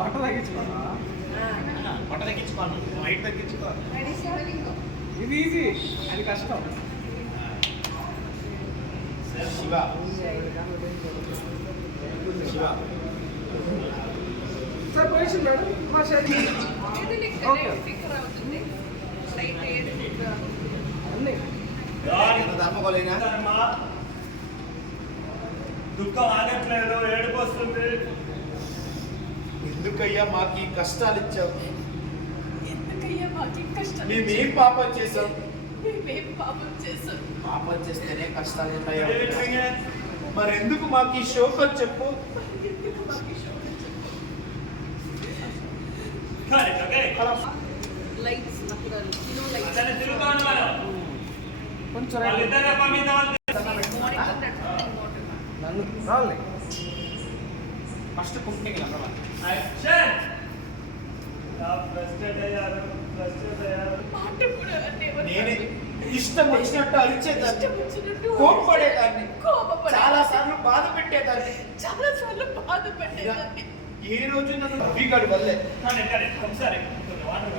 పొట్ట తగ్గించుకోనా పొట్ట తగ్గించుకోను హైట్ తగ్గించుకో ఇది ఈజీ అది కష్టం Shiva Shiva sir position madam మా సైడ్ అన్నీ తప్పకోలేనా దుఃఖం ఆగట్లేదు, ఏడుపు వస్తుంది. ఎందుకయ్యా మాకు ఈ కష్టాలు ఇచ్చావు? ఎందుకయ్యా మాకు కష్టాలు? మేమేం పాపం చేసాం? మేమేం పాపం చేసాం? పాపం చేస్తేనే కష్టాలు ఉంటాయా? మరి ఎందుకు మాకు ఈ శోకం చెప్పు? లైట్స్ కొంచెం నన్ను రావాలి ఫస్ట్ కుంటే నేనే ఇష్టం వచ్చినట్టు అరిచేదాన్ని, కోపపడేదాన్ని, చాలా సార్లు బాధ పెట్టేదాన్ని. ఏ రోజు నన్ను రవిగాడి వల్లే వాటర్